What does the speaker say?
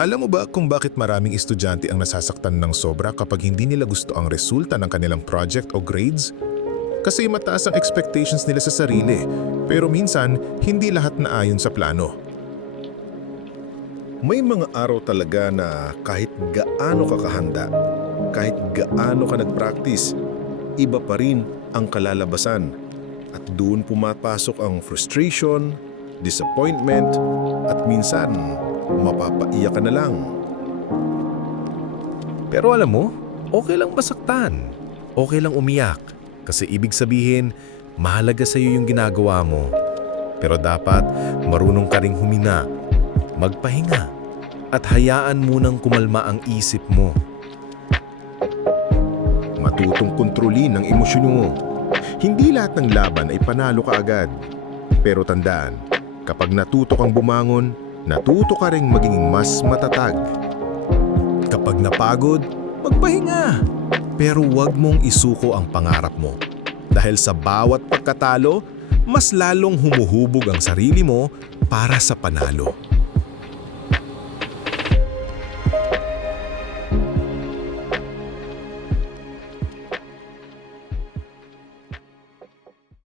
Alam mo ba kung bakit maraming estudyante ang nasasaktan ng sobra kapag hindi nila gusto ang resulta ng kanilang project o grades? Kasi mataas ang expectations nila sa sarili, pero minsan hindi lahat na ayon sa plano. May mga araw talaga na kahit gaano ka kahanda, kahit gaano ka nag-practice, iba pa rin ang kalalabasan. At doon pumapasok ang frustration, disappointment, at minsan mapapaiyak ka na lang. Pero alam mo, okay lang masaktan. Okay lang umiyak. Kasi ibig sabihin, mahalaga sa iyo yung ginagawa mo. Pero dapat marunong ka ring humina, magpahinga, at hayaan munang kumalma ang isip mo. Matutong kontrolin ang emosyon mo. Hindi lahat ng laban ay panalo ka agad. Pero tandaan, kapag natuto kang bumangon, natuto ka ring maging mas matatag. Kapag napagod, magpahinga. Pero huwag mong isuko ang pangarap mo. Dahil sa bawat pagkatalo, mas lalong humuhubog ang sarili mo para sa panalo.